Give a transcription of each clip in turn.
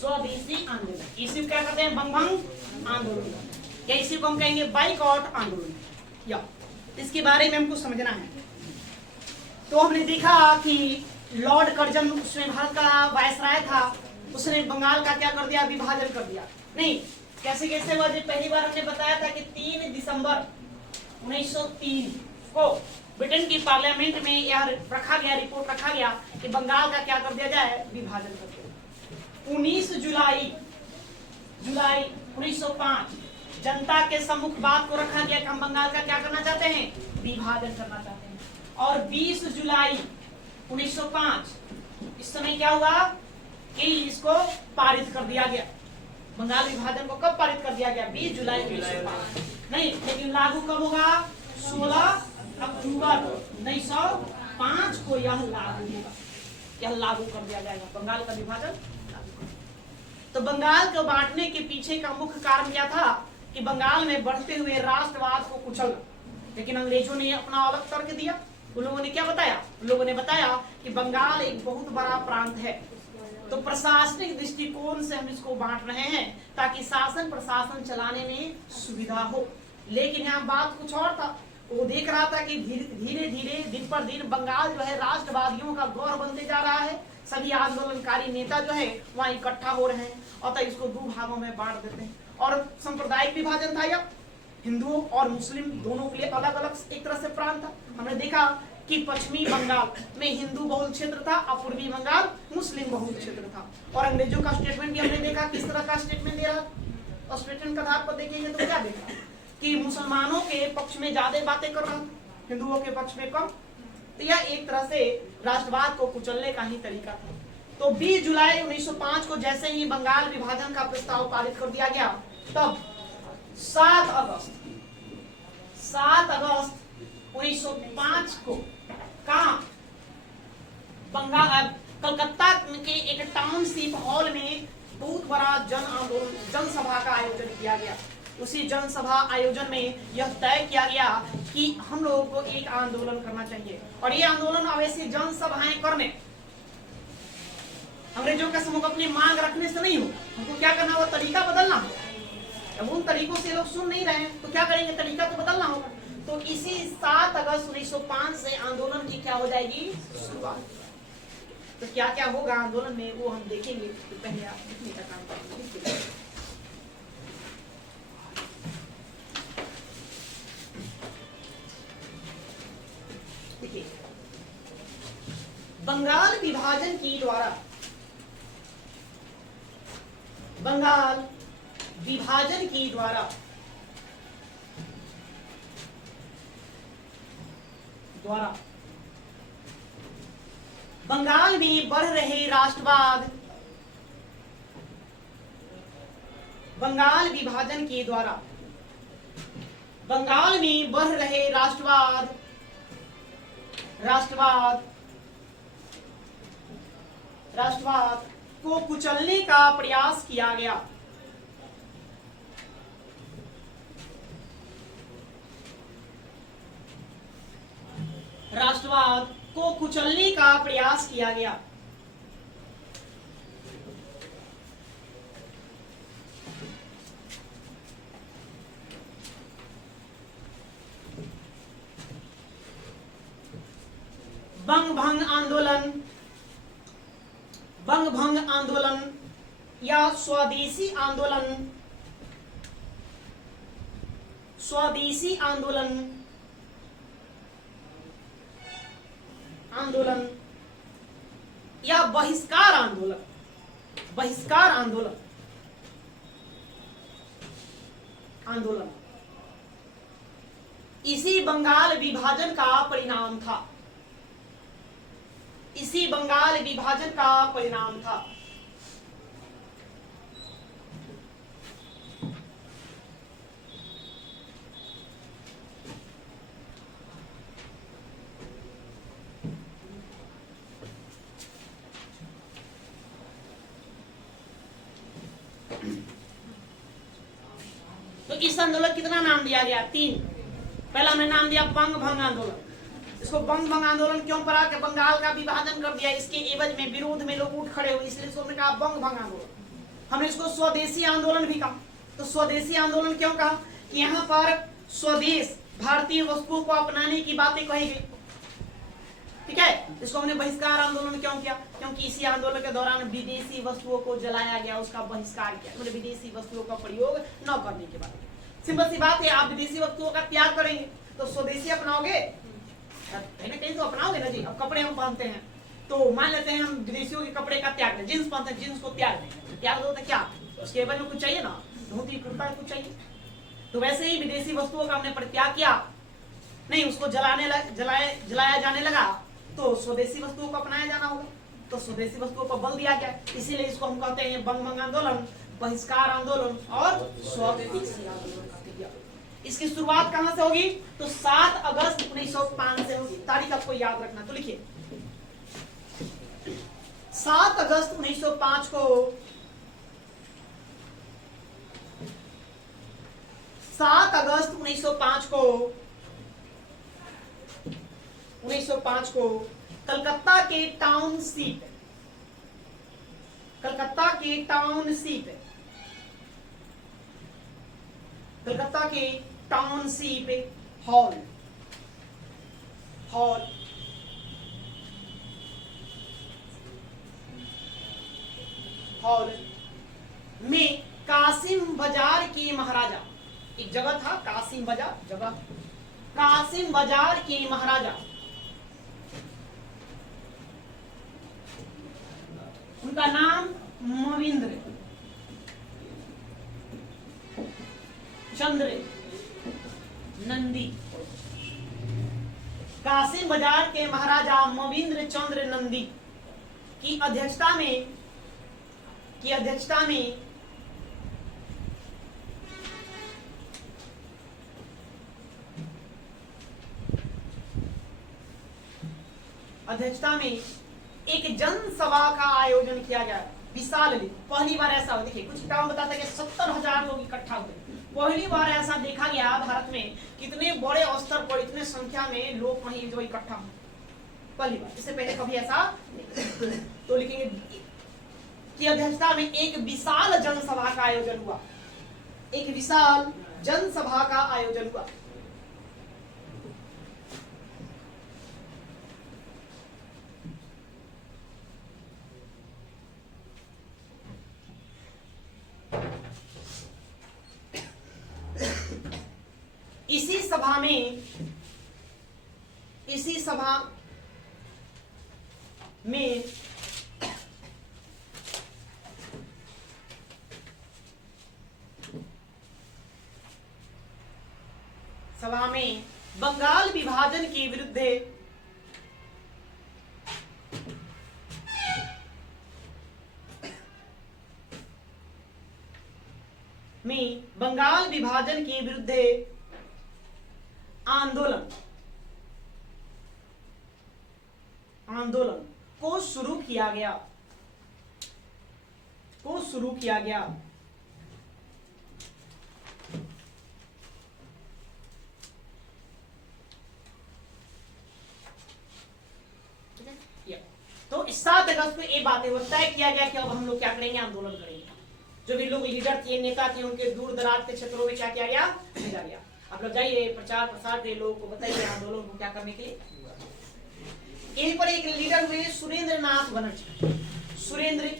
स्वदेशी आंदोलन। इसी को क्या कहते हैं? बंग भंग आंदोलन, या इसी को हम कहेंगे बाइकआउट आंदोलन। या इसके बारे में हमको समझना है। तो हमने देखा कि लॉर्ड कर्जन उसमें भारत का वायसराय था, उसने बंगाल का क्या कर दिया? विभाजन कर दिया। नहीं, कैसे कैसे हुआ? जब पहली बार हमने बताया था कि 3 दिसंबर 1903 को ब्रिटेन की पार्लियामेंट में यह रखा गया, रिपोर्ट रखा गया कि बंगाल का क्या कर दिया जाए? विभाजन कर दिया। 19 जुलाई 1905 जनता के सम्मुख बात को रखा गया कि हम बंगाल का क्या करना चाहते हैं? विभाजन करना चाहते हैं। और 20 जुलाई 1905 इस समय क्या हुआ कि इसको पारित कर दिया गया। बंगाल विभाजन को कब पारित कर दिया गया? 20 जुलाई 1905। नहीं, लेकिन लागू कब होगा? 16 अक्टूबर 1905 को यह लागू होगा, यह लागू कर दिया जाएगा बंगाल का विभाजन। तो बंगाल को बांटने के पीछे का मुख्य कारण क्या था? कि बंगाल में बढ़ते हुए राष्ट्रवाद को कुचलना। लेकिन अंग्रेजों ने अपना अलग तर्क दिया। उन लोगों ने क्या बताया? उन लोगों ने बताया कि बंगाल एक बहुत बड़ा प्रांत है, तो प्रशासनिक दृष्टिकोण से हम इसको बांट रहे हैं ताकि शासन प्रशासन चलाने में सुविधा हो। लेकिन यहाँ बात कुछ और था। वो देख रहा था कि धीरे धीरे दिन पर दिन बंगाल जो है राष्ट्रवादियों का गौर बनते जा रहा है। सभी आंदोलनकारी नेता जो है वहाँ इकट्ठा हो रहे हैं और तो इसको 2 भागों में बांट देते हैं। और सांप्रदायिक विभाजन था, या हिंदुओं और मुस्लिम दोनों के लिए अलग अलग एक तरह से प्रांत था। हमने देखा कि पश्चिमी बंगाल में हिंदू बहुल क्षेत्र था और पूर्वी बंगाल मुस्लिम बहुल क्षेत्र था। और अंग्रेजों का स्टेटमेंट भी हमने देखा किस तरह का स्टेटमेंट दे रहा। और स्टेटमेंट का आधार पर देखेंगे तो क्या देखा कि मुसलमानों के पक्ष में ज्यादा बातें कर रहा, हिंदुओं के पक्ष में कम। तो यह एक तरह से राष्ट्रवाद को कुचलने का ही तरीका था। तो 20 जुलाई 1905 को जैसे ही बंगाल विभाजन का प्रस्ताव पारित कर दिया गया, तब 7 अगस्त 1905 को कहा बंगाल कलकत्ता के एक टाउनशिप हॉल में बहुत बड़ा जन आंदोलन जनसभा का आयोजन किया गया। उसी जनसभा आयोजन में यह तय किया गया कि हम लोगों को एक आंदोलन करना चाहिए। और ये आंदोलन अवश्य जनसभाएं करने, अंग्रेजों के सम्मुख अपनी मांग रखने से नहीं हो। हमको क्या करना होगा? तरीका बदलना होगा। अब उन तरीकों से लोग सुन नहीं रहे हैं तो क्या करेंगे? तरीका तो बदलना होगा। तो इसी 7 अगस्त 1905 से आंदोलन की क्या हो जाएगी? शुरुआत। तो क्या क्या होगा आंदोलन में वो हम देखेंगे। तो पहले आप लिखने का काम करेंगे। देखिए, बंगाल विभाजन की द्वारा बंगाल विभाजन की द्वारा बंगाल में बढ़ रहे राष्ट्रवाद, बंगाल विभाजन के द्वारा बंगाल में बढ़ रहे राष्ट्रवाद को कुचलने का प्रयास किया गया। राष्ट्रवाद को कुचलने का प्रयास किया गया। बंग भंग आंदोलन या स्वदेशी आंदोलन या बहिष्कार आंदोलन इसी बंगाल विभाजन का परिणाम था। तो इस आंदोलन कितना नाम दिया गया? 3। पहला हमने नाम दिया बंग भंग आंदोलन। इसको बंग भंग आंदोलन क्यों पड़ा? कि बंगाल का विभाजन कर दिया, इसके एवज में विरोध में लोग उठ खड़े हुए, इसलिए इसको हमने कहा बंग भंग आंदोलन। हमने इसको स्वदेशी आंदोलन भी कहा। तो स्वदेशी आंदोलन क्यों कहा? कि यहाँ पर स्वदेश भारतीय वस्तुओं को अपनाने की बातें कही गई। ठीक है, इसको हमने बहिष्कार आंदोलन क्यों किया? क्योंकि इसी आंदोलन के दौरान विदेशी वस्तुओं को जलाया गया, उसका बहिष्कार किया, मतलब विदेशी वस्तुओं का प्रयोग न करने के बाद। सिंपल सी बात है, आप विदेशी वस्तुओं का त्याग करेंगे तो स्वदेशी अपनाओगे, कहीं ना कहीं तो अपनाओगे ना जी। अब कपड़े हम पहनते हैं तो मान लेते हैं हम विदेशियों के कपड़े का त्याग, जींस पहनते हैं, जींस को त्याग देंगे, त्याग दो तो क्या उसके बाद में कुछ चाहिए ना, धोती कुर्ता कुछ चाहिए। तो वैसे ही विदेशी वस्तुओं का हमने परित्याग किया, नहीं उसको जलाया जाने लगा, तो स्वदेशी वस्तुओं को अपनाया जाना होगा। तो स्वदेशी वस्तुओं पर बल दिया गया, इसीलिए इसको हम कहते हैं बंग आंदोलन, बहिष्कार आंदोलन और स्वदेशी आंदोलन कहते हैं। इसकी शुरुआत कहां से होगी? तो 7 अगस्त 1905 से होगी। तारीख आपको याद रखना, तो लिखिए 7 अगस्त 1905 को 7 अगस्त 1905 को कलकत्ता के टाउनशिप हॉल में कासिम बाजार के महाराजा, एक जगह था कासिम बाजार के महाराजा, उनका नाम मविंद्र चंद्र नंदी। कासिम बाजार के महाराजा मविंद्र चंद्र नंदी की अध्यक्षता में एक जनसभा का आयोजन किया गया, विशाल। पहली बार ऐसा हो, देखिए कुछ किताब बताता है कि 70,000 लोग इकट्ठा हुए। पहली बार ऐसा देखा गया भारत में, कितने बड़े स्तर पर इतने संख्या में लोग वहीं जो इकट्ठा हुए, पहली बार, इससे पहले कभी ऐसा नहीं। तो लिखेंगे कि अध्यक्षता में एक विशाल जनसभा का आयोजन हुआ, इसी सभा में बंगाल विभाजन के विरुद्ध आंदोलन को शुरू किया गया। तो 7 अगस्त को ये बातें तय किया गया कि अब हम लोग क्या करेंगे, आंदोलन करेंगे। जो भी लोग लीडर थे, नेता थे, उनके दूर दराज के क्षेत्रों में क्या किया गया, भेजा गया। आप लोग जाइए, प्रचार प्रसार के लोगों को बताइए आंदोलन को क्या करने के लिए। यहीं पर एक लीडर हुए सुरेंद्र नाथ बनर्जी। सुरेंद्र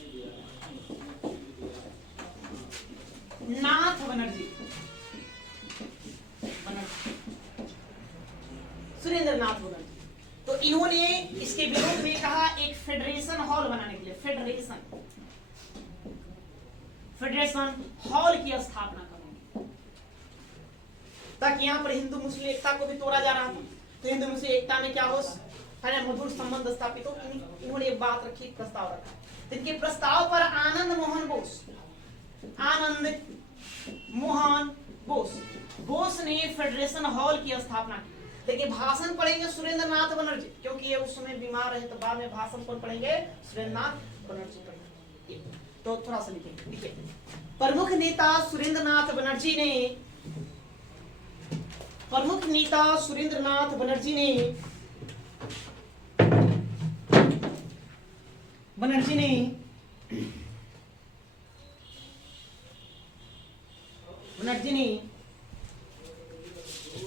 नाथ बनर्जी तो इन्होंने इसके विरोध में कहा एक फेडरेशन हॉल बनाने के लिए, फेडरेशन हॉल की स्थापना करेंगे, ताकि यहाँ पर हिंदू मुस्लिम एकता को भी तोड़ा जा रहा था। तो हिंदू मुस्लिम एकता में क्या हो, मधुर संबंध स्थापित हो। इन्होंने एक बात रखी, प्रस्ताव रखा। इनके प्रस्ताव पर आनंद मोहन बोस ने फेडरेशन हॉल की स्थापना की। देखिए भाषण पढ़ेंगे सुरेंद्र नाथ बनर्जी, क्योंकि ये उस समय बीमार रहे, तो बाद में भाषण कौन पढ़ेंगे, सुरेंद्र नाथ बनर्जी पढ़ेंगे। तो थोड़ा सा लिखिए। प्रमुख नेता सुरेंद्र नाथ बनर्जी ने बनर्जी ने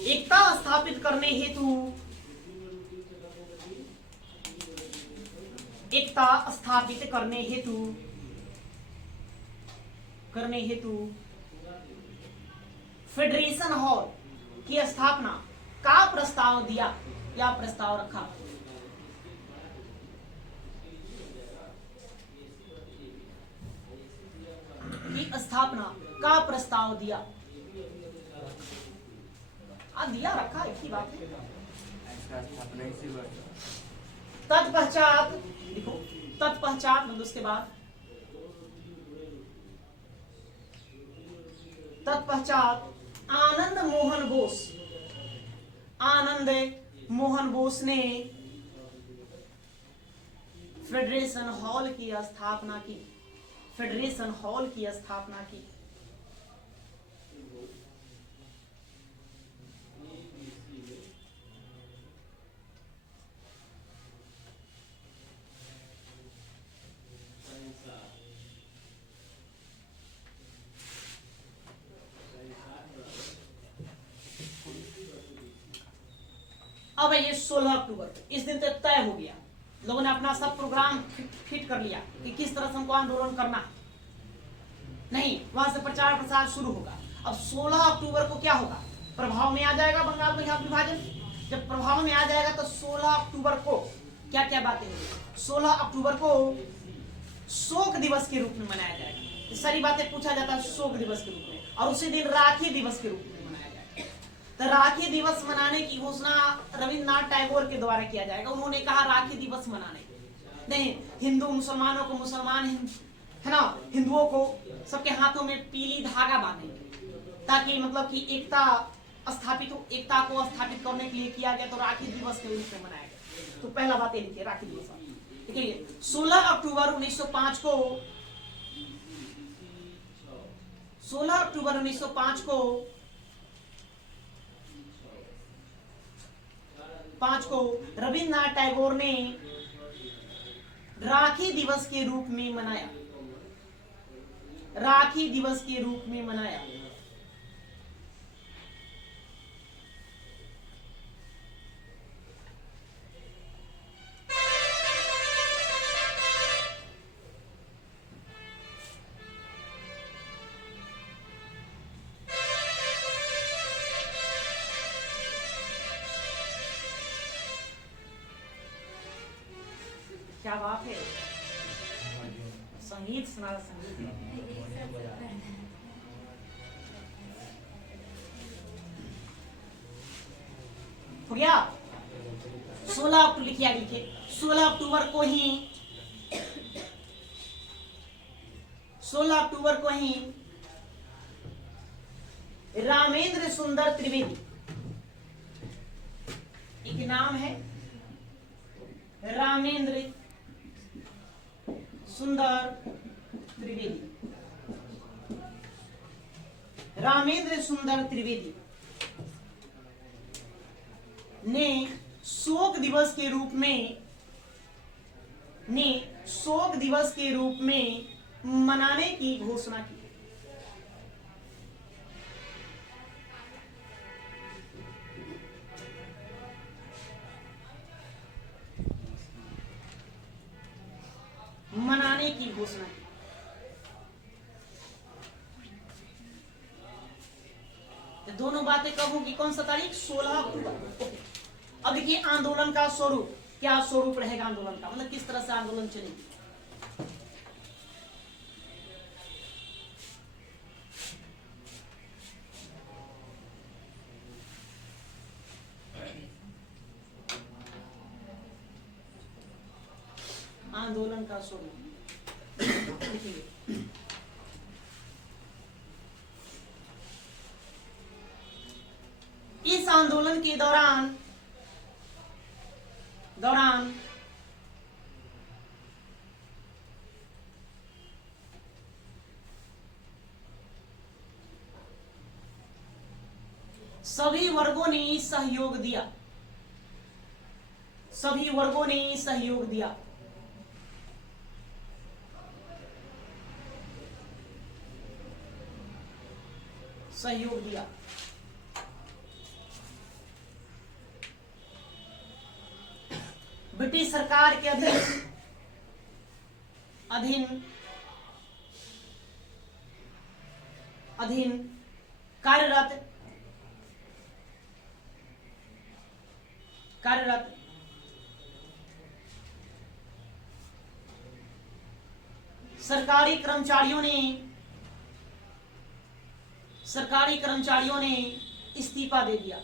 एकता स्थापित करने हेतु एकता स्थापित करने हेतु फेडरेशन हॉल की स्थापना का प्रस्ताव दिया या प्रस्ताव रखा। की स्थापना का प्रस्ताव दिया। दिया रखा एक ही बात है। तत्पश्चात देखो, तत्पश्चात मतलब उसके बाद, तत्पश्चात आनंद मोहन बोस ने फेडरेशन हॉल की स्थापना की। फेडरेशन हॉल की स्थापना की। अब ये 16 अक्टूबर इस दिन तक तय हो गया। लोगों ने अपना सब प्रोग्राम फिट कर लिया कि किस तरह से हमको आंदोलन करना। नहीं, वहां से प्रचार प्रसार शुरू होगा। अब 16 अक्टूबर को क्या होगा, प्रभाव में आ जाएगा बंगाल में यहाँ विभाजन। जब प्रभाव में आ जाएगा तो 16 अक्टूबर को क्या क्या बातें होंगी। 16 अक्टूबर को शोक दिवस के रूप में मनाया जाएगा। ये सारी बातें पूछा जाता है शोक दिवस के रूप में, और उसी दिन राखी दिवस के रूप में मनाया जाएगा। तो राखी दिवस मनाने की घोषणा रविन्द्रनाथ टैगोर के द्वारा किया जाएगा। उन्होंने कहा राखी दिवस मनाने, नहीं हिंदू मुसलमानों को, मुसलमान है ना, हिंदुओं को सबके हाथों में पीली धागा बांधेंगे, ताकि मतलब कि एकता को स्थापित करने के लिए किया गया। तो राखी दिवस के रूप में मनाया गया। तो पहला बात ये लिखिए, राखी दिवस। देखिए 16 अक्टूबर 1905 को 16 अक्टूबर 1905 को रविन्द्रनाथ टैगोर ने राखी दिवस के रूप में मनाया। राखी दिवस के रूप में मनाया। क्या बात है, संगीत सुना, संगीत हो गया। 16 अक्टूबर लिखिए 16 अक्टूबर को ही 16 अक्टूबर को ही रामेंद्र सुंदर त्रिवेदी, एक नाम है रामेंद्र सुंदर त्रिवेदी। रामेंद्र सुंदर त्रिवेदी ने शोक दिवस के रूप में मनाने की घोषणा की। मनाने की घोषणा की। दोनों बातें कब होगी, कौन सा तारीख, 16 अक्टूबर। अब देखिए आंदोलन का स्वरूप, क्या स्वरूप रहेगा आंदोलन का, मतलब किस तरह से आंदोलन चलेगी। आंदोलन का स्वरूप देखिए, इस आंदोलन के दौरान सभी वर्गों ने सहयोग दिया। सभी वर्गों ने सहयोग दिया। सहयोग दिया। ब्रिटिश सरकार के अधीन अधीन कार्यरत सरकारी कर्मचारियों ने इस्तीफा दे दिया।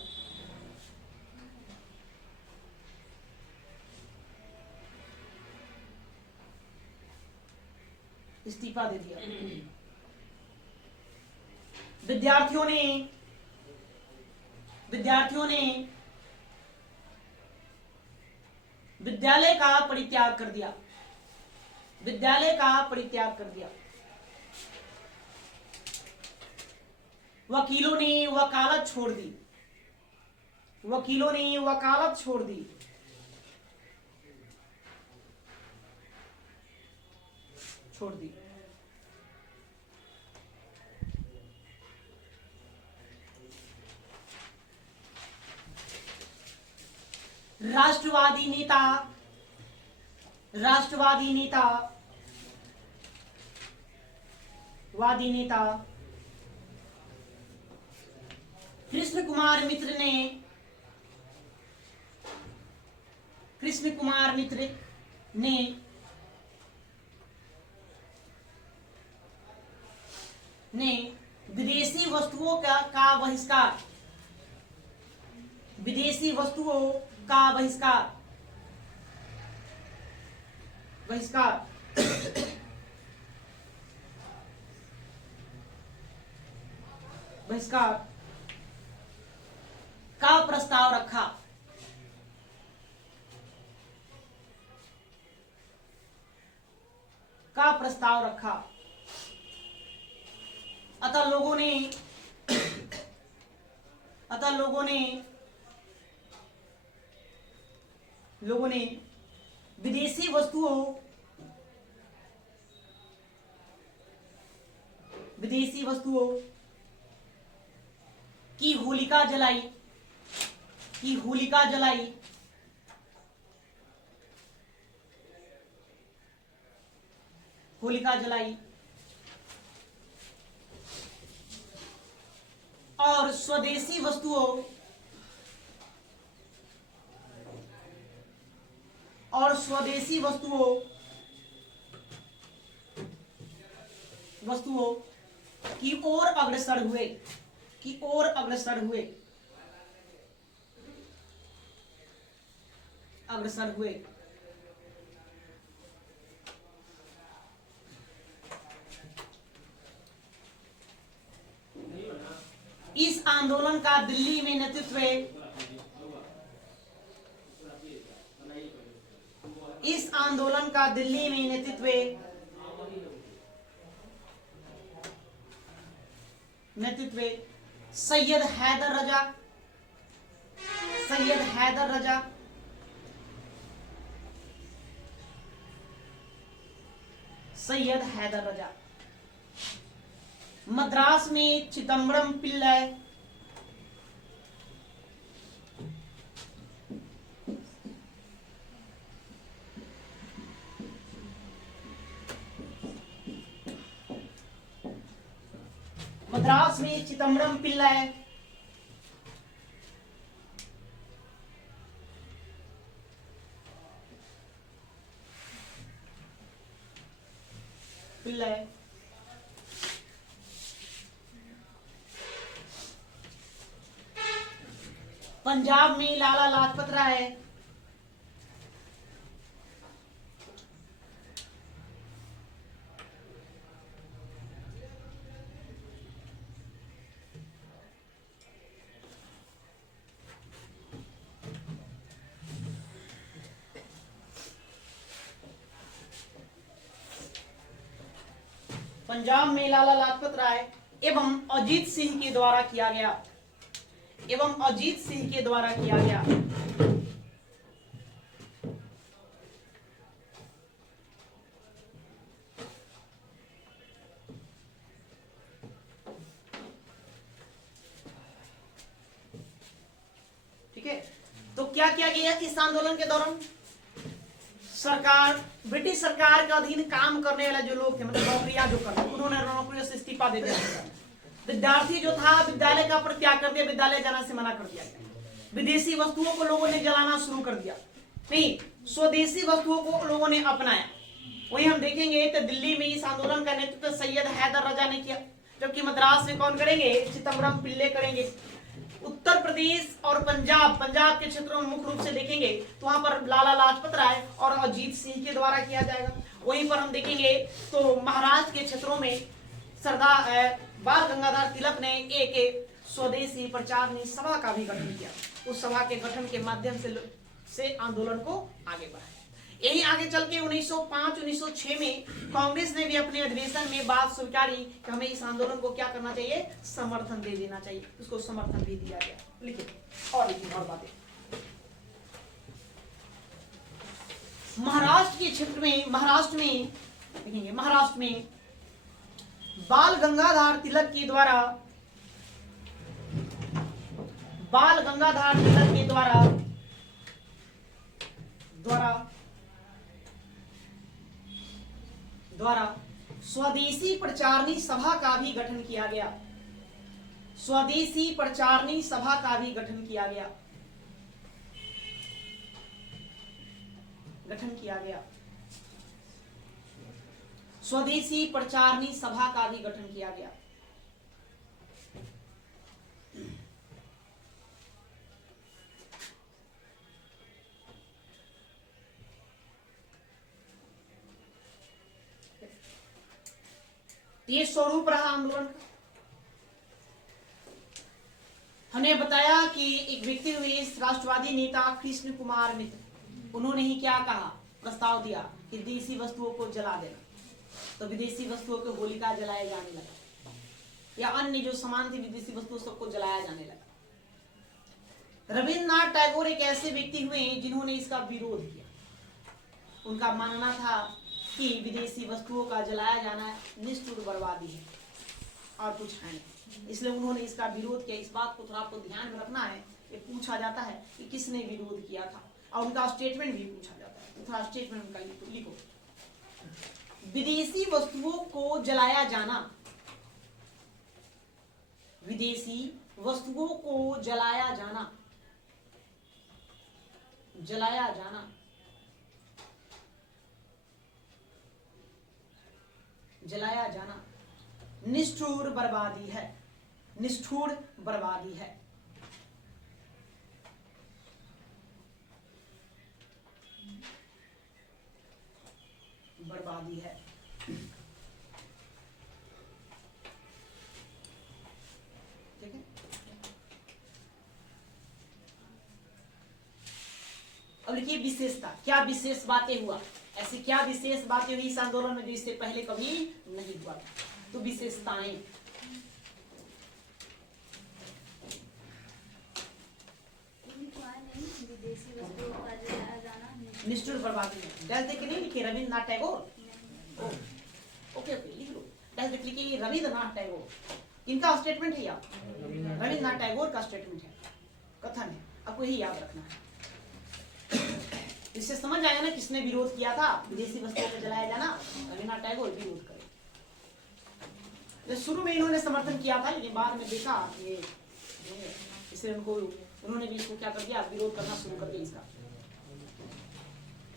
विद्यार्थियों ने विद्यालय का परित्याग कर दिया। वकीलों ने वकालत छोड़ दी। राष्ट्रवादी नेता कृष्ण कुमार मित्र ने विदेशी वस्तुओं का बहिष्कार का प्रस्ताव रखा। अतः लोगों ने विदेशी वस्तुओं की होलिका जलाई। और स्वदेशी वस्तुओं की ओर अग्रसर हुए। इस आंदोलन का दिल्ली में नेतृत्व सैयद हैदर रजा। मद्रास में चिदम्बरम पिल्लई, पंजाब में लाला लाजपत राय, एवं अजीत सिंह के द्वारा किया गया। क्या किया गया इस आंदोलन के दौरान? सरकार, ब्रिटिश सरकार के अधीन काम करने वाले जो लोग थे, मतलब नौकरियां जो करते, उन्होंने नौकरियों से इस्तीफा दे दिया। विद्यार्थी जो था विद्यालय का परित्याग कर दिया, विद्यालय जाना से मना कर दिया गया। विदेशी वस्तुओं को लोगों ने जलाना शुरू कर दिया, नहीं स्वदेशी वस्तुओं को लोगों ने अपनाया। वही हम देखेंगे तो दिल्ली में इस आंदोलन का नेतृत्व सैयद हैदर रजा ने किया, जबकि मद्रास में कौन करेंगे? चिदम्बरम पिल्ले करेंगे। उत्तर प्रदेश और पंजाब के क्षेत्रों में मुख्य रूप से देखेंगे तो वहां पर लाला लाजपत राय और अजीत सिंह के द्वारा किया जाएगा। वहीं पर हम देखेंगे तो महाराष्ट्र के क्षेत्रों में सरदार बाल गंगाधर तिलक ने एक स्वदेशी प्रचारणी सभा का भी गठन किया। उस सभा के गठन के माध्यम से आंदोलन को आगे बढ़ाया। यही आगे चल के 1905-1906 में कांग्रेस ने भी अपने अधिवेशन में बात स्वीकारी कि हमें इस आंदोलन को क्या करना चाहिए? समर्थन दे देना चाहिए। उसको समर्थन भी दिया गया। लिखिए और बातें। महाराष्ट्र के क्षेत्र में, महाराष्ट्र में बाल गंगाधर तिलक के द्वारा स्वदेशी प्रचारणी सभा का भी गठन किया गया। स्वदेशी प्रचारणी सभा का भी गठन किया गया। स्वदेशी प्रचारणी सभा का भी गठन किया गया। ये स्वरूप रहा आंदोलन का। हमने बताया कि एक व्यक्ति हुए राष्ट्रवादी नेता कृष्ण कुमार मित्र, उन्होंने ही क्या कहा? प्रस्ताव दिया कि विदेशी वस्तुओं को जला देना। तो विदेशी वस्तुओं को होलिका जलाया जाने लगा, या अन्य जो सामान थी विदेशी वस्तुओं सबको जलाया जाने लगा। रविन्द्रनाथ टैगोर एक ऐसे व्यक्ति हुए जिन्होंने इसका विरोध किया। उनका मानना था कि विदेशी वस्तुओं का जलाया जाना निष्ठुर बर्बादी है और कुछ है नहीं, इसलिए उन्होंने इसका विरोध किया। इस बात को थोड़ा आपको ध्यान में रखना है। ये पूछा जाता है कि किसने विरोध किया था, और उनका स्टेटमेंट भी पूछा जाता है। तो थोड़ा स्टेटमेंट उनका लिखो। विदेशी वस्तुओं को जलाया जाना, विदेशी वस्तुओं को जलाया जाना निष्ठुर बर्बादी है। ठीक है। अब लिखिए विशेषता। क्या विशेष बातें हुआ? ऐसी क्या विशेष बातें हुई इस आंदोलन में जो इससे पहले कभी नहीं हुआ था? तो विशेषताएं, निष्ठुर बर्बादी है। डैश देख के नहीं लिखे रविन्द्रनाथ टैगोर। ओके लिख लो। डैश देख लिखिए रविन्द्रनाथ टैगोर। किनका स्टेटमेंट है? यार रविन्द्रनाथ टैगोर का स्टेटमेंट है, कथन है। आपको यही याद रखना है। इससे समझ आया ना किसने विरोध किया था विदेशी वस्तुओं को जलाया जाना? रविन्द्रनाथ टैगोर विरोध करे। शुरू में इन्होंने समर्थन किया था, लेकिन बाद में देखा ये इससे उन्होंने भी इसको क्या कर दिया? विरोध करना शुरू कर दिया इसका।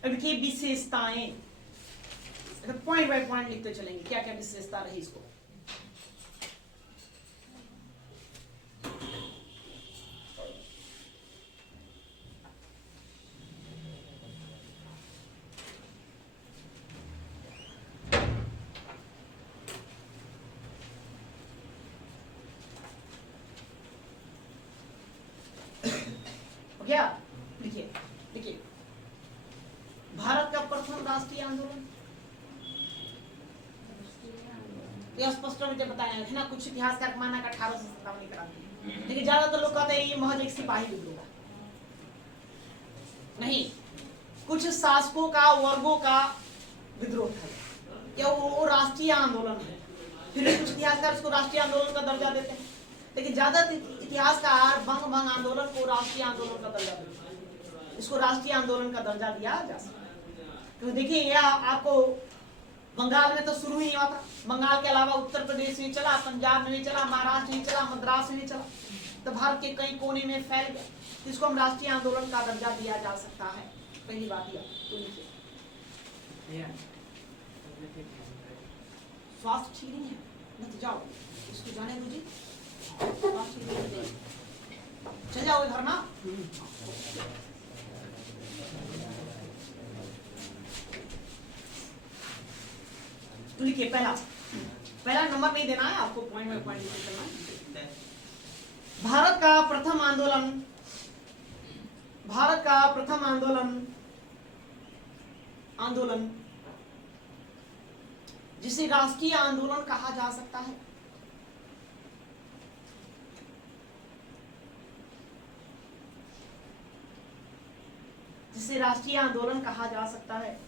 अब की विशेषताएं पॉइंट बाय पॉइंट लिखते चलेंगे, क्या क्या विशेषता रही इसको। क्या देखिए भारत का प्रथम राष्ट्रीय आंदोलन, यह स्पष्ट रूप से बताया है ना। कुछ इतिहासकार माना का 1857 करा, लेकिन ज्यादातर लोग कहते हैं ये महज एक सिपाही विद्रोह नहीं, कुछ शासकों का, वर्गों का विद्रोह था, या वो राष्ट्रीय आंदोलन है। फिर कुछ इतिहासकार उसको राष्ट्रीय आंदोलन का दर्जा देते हैं, लेकिन ज्यादा इतिहासकार बंग आंदोलन को राष्ट्रीय आंदोलन का दर्जा देते हैं। इसको राष्ट्रीय आंदोलन का दर्जा दिया जा सकता है। तो देखिए यह आपको बंगाल में तो शुरू ही नहीं हुआ था, बंगाल के अलावा उत्तर प्रदेश में चला, पंजाब में चला, महाराष्ट्र में चला, मद्रास में चला, तो भारत के कई कोने में फैल गया। इसको हम राष्ट्रीय आंदोलन का दर्जा दिया जा सकता है। पहली बात यह स्वास्थ्य ठीक नहीं है न तो जाओ, इसको जाने दीजिए, चल जाओ घर ना। तो लिखिए पहला नंबर नहीं देना है आपको, पॉइंट बाय पॉइंट करना है। भारत का प्रथम आंदोलन जिसे राष्ट्रीय आंदोलन कहा जा सकता है, जिसे राष्ट्रीय आंदोलन कहा जा सकता है,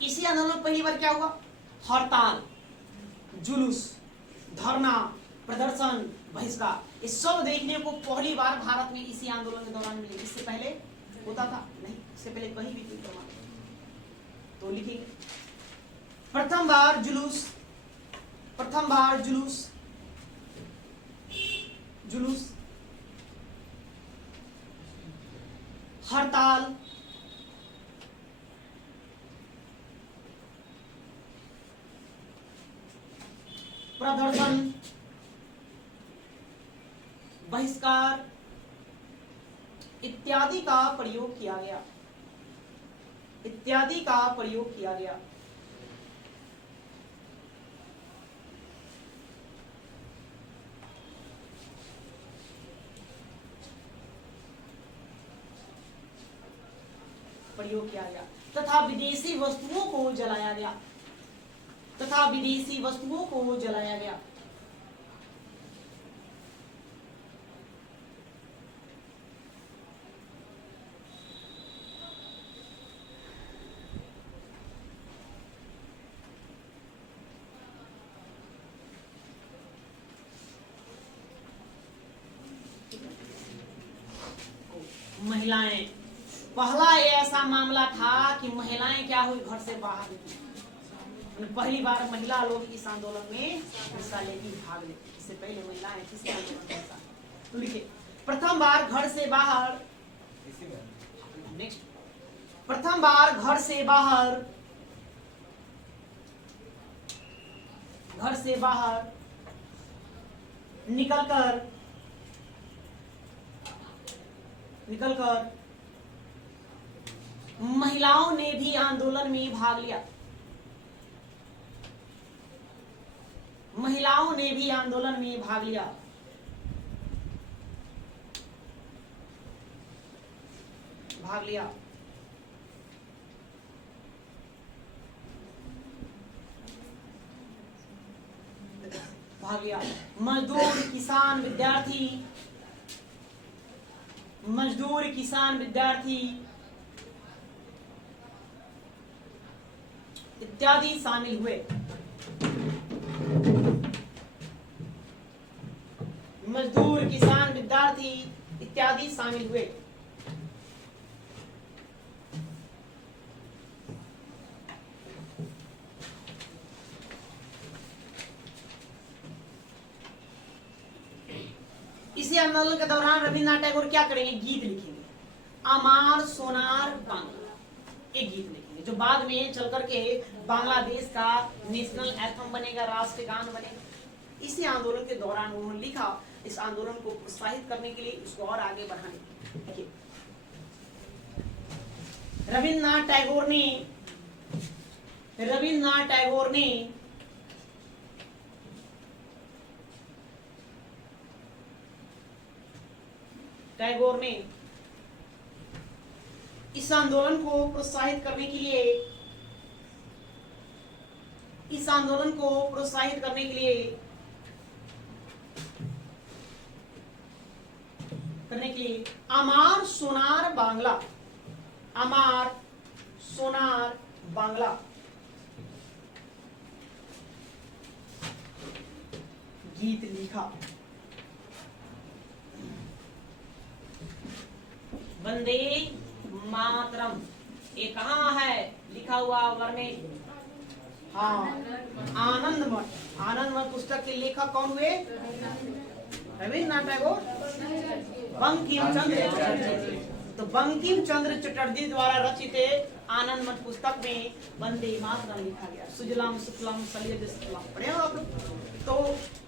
इसी आंदोलन में पहली बार क्या हुआ? हड़ताल, जुलूस, धरना, प्रदर्शन, बहिष्कार, ये सब देखने को पहली बार भारत में इसी आंदोलन के दौरान मिले। इससे पहले होता था नहीं, इससे पहले कहीं भी नहीं हुआ। तो लिखेंगे प्रथम बार जुलूस, हड़ताल, प्रदर्शन, बहिष्कार इत्यादि का प्रयोग किया गया। तथा विदेशी वस्तुओं को जलाया गया। महिलाएं, पहला ऐसा मामला था कि महिलाएं क्या हुई, घर से बाहर निकली। पहली बार महिला लोग इस आंदोलन में हिस्सा लेगी, भाग लेती। इससे पहले महिलाएं किसी आंदोलन में हिस्सा। तो लिखिए प्रथम बार घर से बाहर निकलकर महिलाओं ने भी आंदोलन में भाग लिया। मजदूर, किसान, विद्यार्थी इत्यादि शामिल हुए। मजदूर, किसान, विद्यार्थी इत्यादि शामिल हुए। इसी आंदोलन के दौरान रविन्द्रनाथ टैगोर क्या करेंगे? गीत लिखेंगे, अमार सोनार बांग्ला, एक गीत लिखेंगे जो बाद में चल करके बांग्लादेश का नेशनल एंथम बनेगा, राष्ट्रगान बनेगा। इसी आंदोलन के दौरान उन्होंने लिखा, इस आंदोलन को प्रोत्साहित करने के लिए, इसको और आगे बढ़ाने के लिए। रविन्द्रनाथ टैगोर ने इस आंदोलन को प्रोत्साहित करने के लिए अमार सोनार बांग्ला गीत लिखा। वंदे मातरम ये कहाँ है लिखा हुआ वर्णित? हाँ, आनंद मठ। आनंद मठ पुस्तक के लेखक कौन हुए? रविन्द्रनाथ टैगोर, बंकिम चंद्र चटर्जी। तो बंकिम चंद्र चटर्जी द्वारा रचित आनंद मठ पुस्तक में वंदे मातरम लिखा गया। सुजलाम सुफलाम सलियद सुफलाम पढ़े हो आप लोग? तो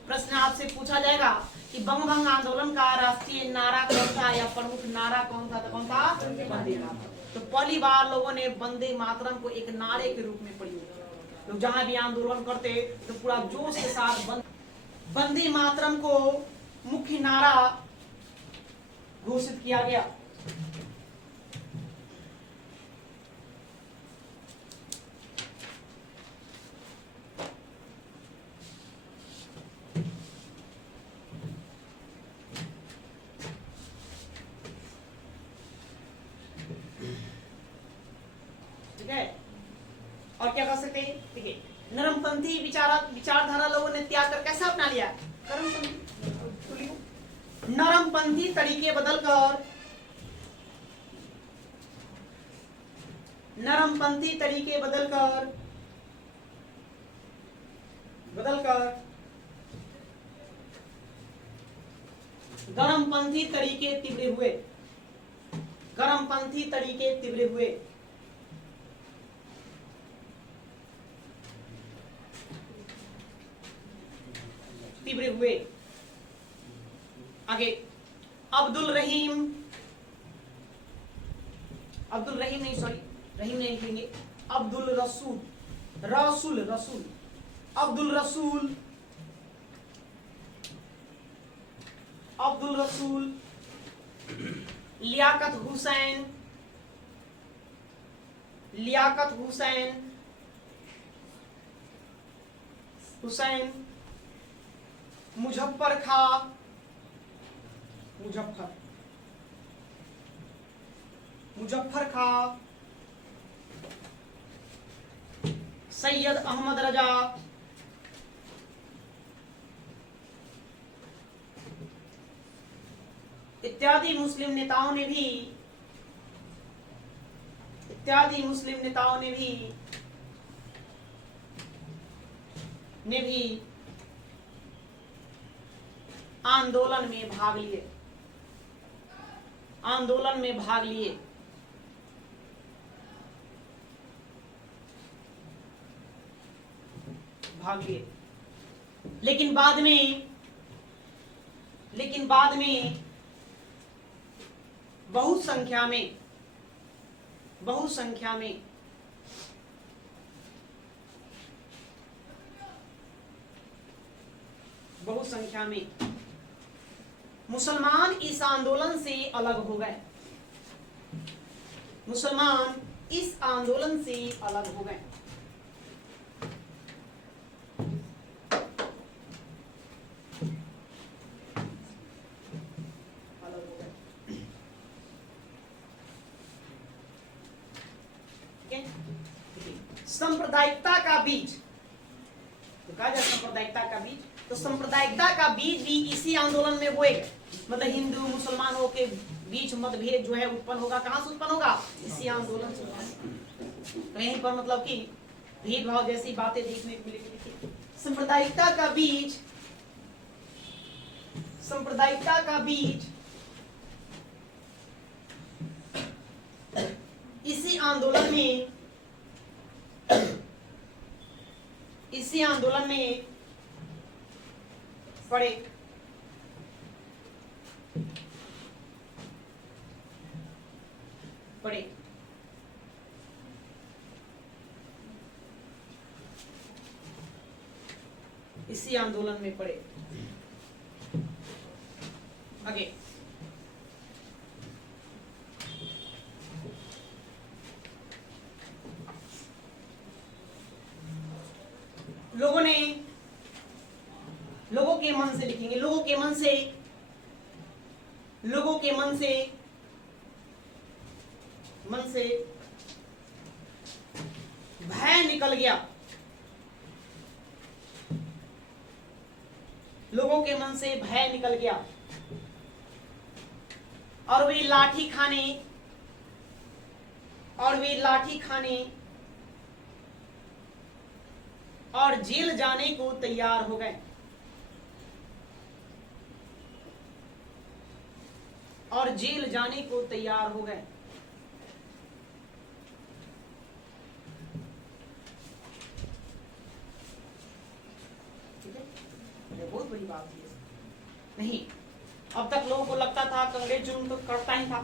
प्रश्न आपसे पूछा जाएगा कि बंगभंग आंदोलन का राष्ट्रीय नारा कौन था या प्रमुख नारा कौन था? तो कौन था? वंदे मातरम। तो पहली बार लोगों ने वंदे मातरम को एक नारे के रूप में प्रयोग। तो जहां भी आंदोलन करते तो पूरा जोश के साथ वंदे मातरम को मुख्य नारा घोषित किया गया। ठीक है, और क्या कर सकते हैं? ठीक है, नरमपंथी विचारधारा लोगों ने त्याग कर कैसे अपना लिया? नरमपंथी तरीके बदलकर नरमपंथी तरीके बदलकर गरमपंथी तरीके तीव्र हुए। गरमपंथी तरीके तीव्र हुए। आगे अब्दुल रहीम नहीं, सॉरी रहीम नहीं लिखेंगे, अब्दुल रसूल, लियाकत हुसैन, मुजफ्फर खां, सैयद अहमद रजा, इत्यादि मुस्लिम नेताओं ने भी आंदोलन में भाग लिए। लेकिन बाद में बहुत संख्या में मुसलमान इस आंदोलन से अलग हो गए। सांप्रदायिकता का बीज, तो कहा जाए सांप्रदायिकता का बीज, तो सांप्रदायिकता का बीज भी इसी आंदोलन में बोए गए। मतलब हिंदू मुसलमानों के बीच मतभेद जो है उत्पन्न होगा, कहां से उत्पन्न होगा? इसी आंदोलन से। तो यहीं पर मतलब कि भेदभाव जैसी बातें देखने को मिलेगी। सांप्रदायिकता का बीज इसी आंदोलन में पड़े। इसी आंदोलन में पड़े। आगे लोगों के मन से लिखेंगे। लोगों के मन से भय निकल गया। लोगों के मन से भय निकल गया और वे लाठी खाने और जेल जाने को तैयार हो गए। ठीक है, ये बहुत बड़ी बात है। नहीं, अब तक लोगों को लगता था कांग्रेस जुल्म तो करता ही था,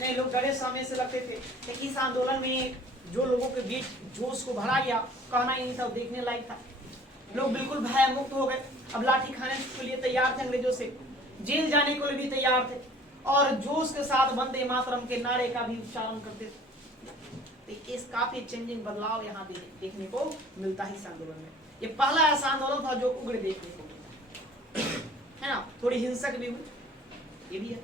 नहीं, लोग डरे समय से लगते थे। लेकिन इस आंदोलन में जो लोगों के बीच जोश को भरा गया, कहना ही नहीं था, देखने लायक था। लोग बिल्कुल भय मुक्त हो गए, अब लाठी खाने के लिए तैयार थे, अंग्रेजों से जेल जाने को भी तैयार थे और जोश के साथ वंदे मातरम के नारे का भी उच्चारण करते थे। तो इस काफी चेंजिंग बदलाव यहाँ देखने को मिलता है इस आंदोलन में। ये पहला ऐसा आंदोलन था जो उग्र देखने को मिला, है ना, थोड़ी हिंसक भी हुई, ये भी है।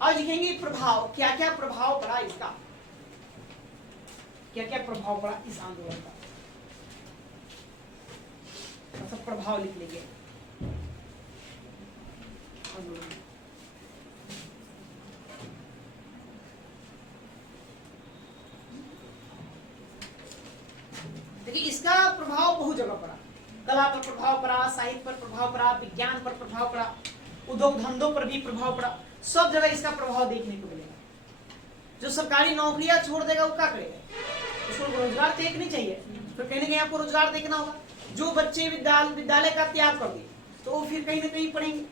आज देखेंगे प्रभाव, क्या क्या प्रभाव पड़ा इसका, क्या क्या प्रभाव पड़ा इस आंदोलन का, सब प्रभाव लिख लीजिए आंदोलन। देखिए इसका प्रभाव बहुत जगह पड़ा, कला पर प्रभाव पड़ा, साहित्य पर प्रभाव पड़ा, विज्ञान पर प्रभाव पड़ा, उद्योग धंधों पर भी प्रभाव पड़ा, सब जगह इसका प्रभाव देखने को मिलेगा। जो सरकारी नौकरियां छोड़ देगा वो क्या करेगा, उसको रोजगार देखनी चाहिए, फिर कहीं ना कहीं आपको रोजगार देखना होगा। जो बच्चे विद्यालय का त्याग कर दिए तो वो फिर कहीं ना कहीं पढ़ेंगे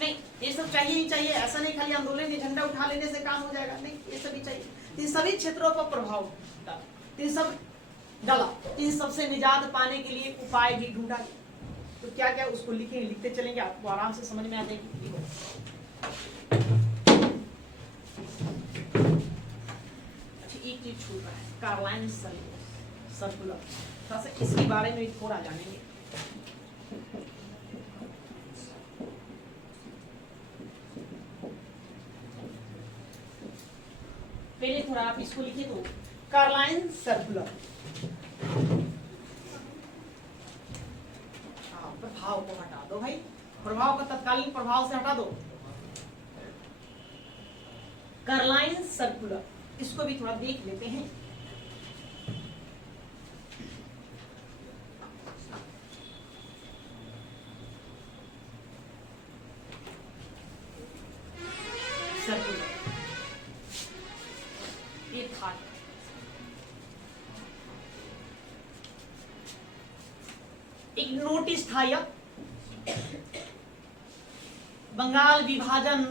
नहीं, ये सब चाहिए ही चाहिए। ऐसा नहीं खाली आंदोलन के झंडा उठा लेने से काम हो जाएगा, नहीं, ये सभी चाहिए। इन सभी क्षेत्रों पर प्रभाव डाला, इन सबसे निजात पाने के लिए उपाय भी ढूंढा। तो क्या क्या उसको लिखते चलेंगे, आपको आराम से समझ में आ जाएगी। अच्छा, एक चीज छूट रहा है, कार्लाइन सर्कुलर, इसके बारे में थोड़ा जानेंगे। पहले थोड़ा आप इसको लिखिए, तो कार्लाइन सर्कुलर, प्रभाव को हटा दो भाई, प्रभाव का तत्कालीन प्रभाव से हटा दो। कार्लाइन सर्कुलर, इसको भी थोड़ा देख लेते हैं। सर्कुलर ये था, एक नोटिस था, यह बंगाल विभाजन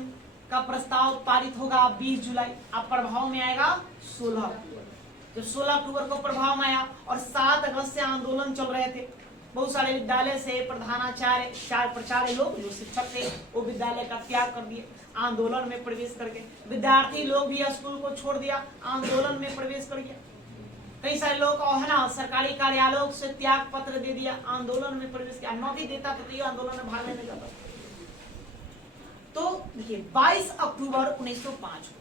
का प्रस्ताव पारित होगा 20 जुलाई, अब प्रभाव में आएगा 16 अक्टूबर। जब 16 अक्टूबर को प्रभाव में आया और 7 अगस्त से आंदोलन चल रहे थे, बहुत सारे विद्यालय से प्रधानाचार्य, प्राचार्य लोग जो शिक्षक थे वो विद्यालय का त्याग कर दिए, आंदोलन में प्रवेश करके। विद्यार्थी लोग भी स्कूल को छोड़ दिया, आंदोलन में प्रवेश कर गया। कई सारे लोग है ना, सरकारी कार्यालयों से त्याग पत्र दे दिया, आंदोलन में प्रवेश किया। नौकरी देता तो ये आंदोलन में भाग लेने जाता। तो देखिए 22 अक्टूबर 1905 को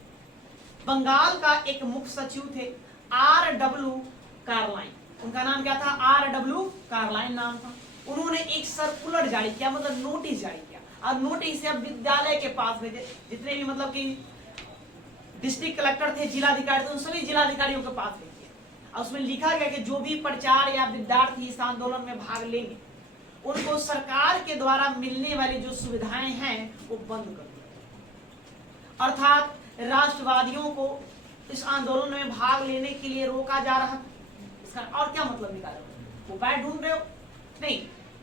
बंगाल का एक मुख्य सचिव थे R.W. कार्लाइन, उनका नाम क्या था, R.W. कार्लाइन नाम था। उन्होंने एक सर्कुलर जारी किया, मतलब नोटिस जारी किया, और नोटिस से अब विद्यालय के पास भेजे, जितने भी मतलब कि डिस्ट्रिक्ट कलेक्टर थे, जिलाधिकारी थे, उन सभी जिलाधिकारियों के पास भेजे। और उसमें लिखा गया कि जो भी प्रचार या विद्यार्थी इस आंदोलन में भाग लेंगे उनको सरकार के द्वारा मिलने वाली जो सुविधाएं हैं वो बंद कर दिया। अर्थात राष्ट्रवादियों को इस आंदोलन में भाग लेने के लिए रोका जा रहा था। इसका और क्या मतलब निकाला, वो उपाय ढूंढ रहे हो, नहीं,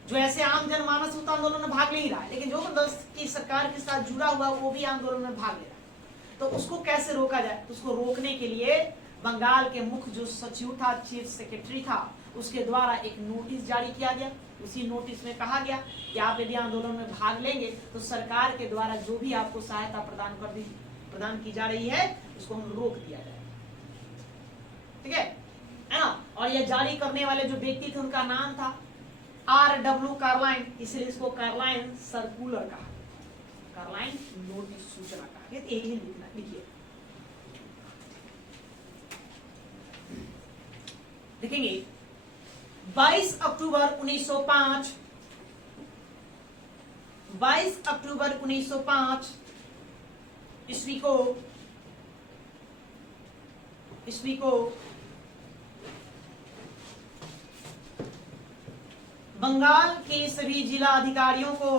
जो ऐसे आम जनमानस उस आंदोलन में भाग नहीं रहा है, लेकिन जो की सरकार के साथ जुड़ा हुआ वो भी आंदोलन में भाग ले रहा है, तो उसको कैसे रोका जाए। तो उसको रोकने के लिए बंगाल के मुख्य जो सचिव था, चीफ सेक्रेटरी था, उसके द्वारा एक नोटिस जारी किया गया। उसी नोटिस में कहा गया कि आप यदि आंदोलन में भाग लेंगे तो सरकार के द्वारा जो भी आपको सहायता प्रदान की जा रही है उसको हम रोक दिया जाए, ठीक है ना। और यह जारी करने वाले जो व्यक्ति थे उनका नाम था R.W. कार्लाइन, इसलिए इसको कार्लाइन सर्कुलर कहा, कार्लाइन नोटिस सूचना कहा। एक ही लिखना, लिखिए, देखेंगे 22 अक्टूबर 1905 22 अक्टूबर 1905 ईस्वी को बंगाल के सभी जिला अधिकारियों को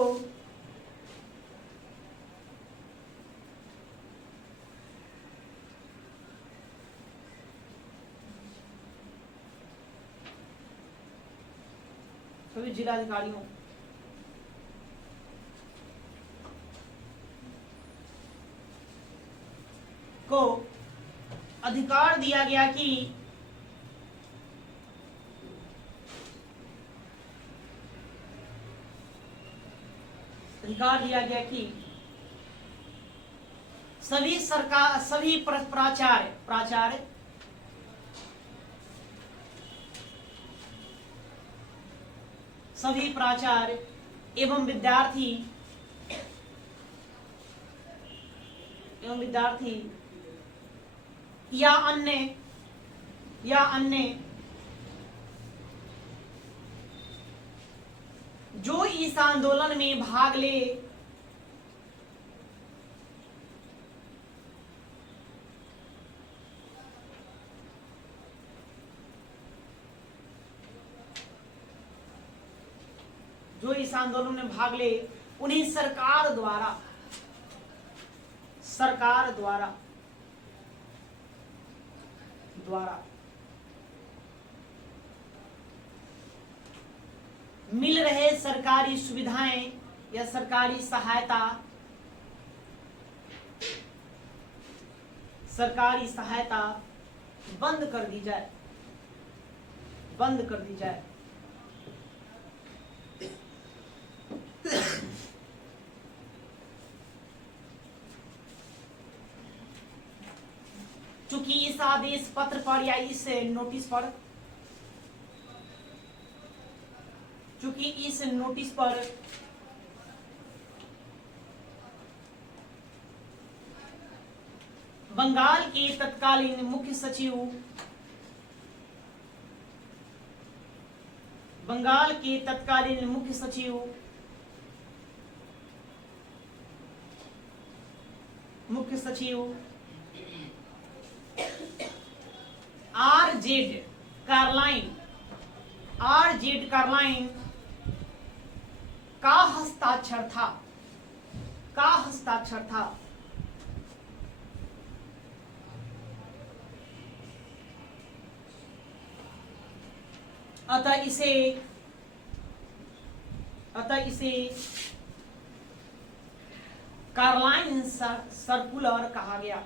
को अधिकार दिया गया कि सभी प्राचार्य एवं विद्यार्थी या अन्य जो इस आंदोलन में भाग ले उन्हें सरकार द्वारा मिल रहे सरकारी सुविधाएं या सरकारी सहायता बंद कर दी जाए। चूंकि इस आदेश पत्र पर या इस नोटिस पर बंगाल के तत्कालीन मुख्य सचिव आर.जेड. कार्लाइन का हस्ताक्षर था। अतः इसे कार्लाइन सर्कुलर कहा गया।